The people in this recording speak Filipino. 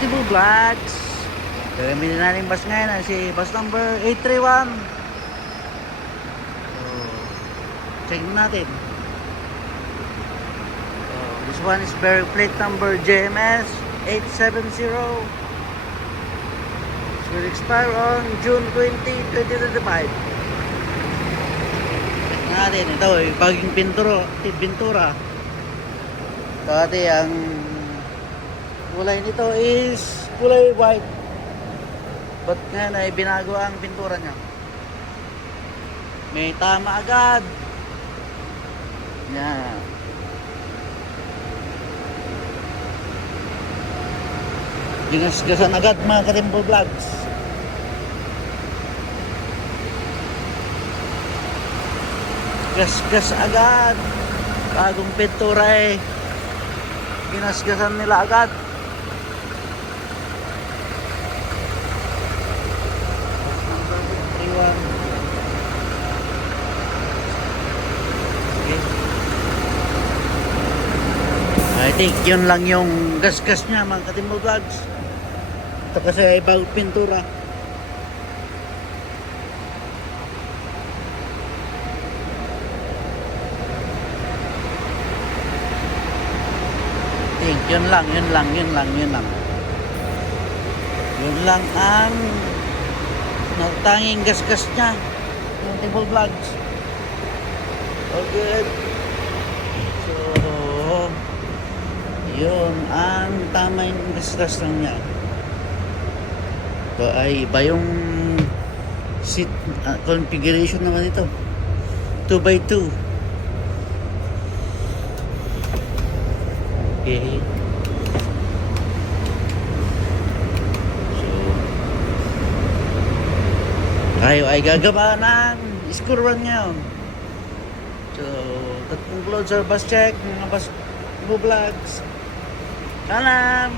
Multiple Vlogs. Gagamitin natin bus ngayon si bus number 831. So, check natin. So, this one is bearing plate number JMS 870. It will expire on June 20, 2025. Check natin. Ito, baging pintura. Dati ang kulay nito is kulay white. But ngayon ay binago ang pintura niya. May tama agad. Yan. Ginasgasan agad mga Katimbo Vlogs. Gasgas agad. Bagong pintura eh. Ginasgasan nila agad. Okay. I think yun lang yung gasgas niya mga Katimbo Vlogs. Ito kasi ay bagong pintura. Yun lang. Yun lang ang natanging gasgas niya. Multiple Vlogs. Okay. So, yun ang tamang gasgas lang niya. Ito ay iba yung seat configuration naman ito. 2x2. Okay. So, tayo ay gagawa ng school run ngayon. So, that concludes our bus check, mga bus vlogs. Salam!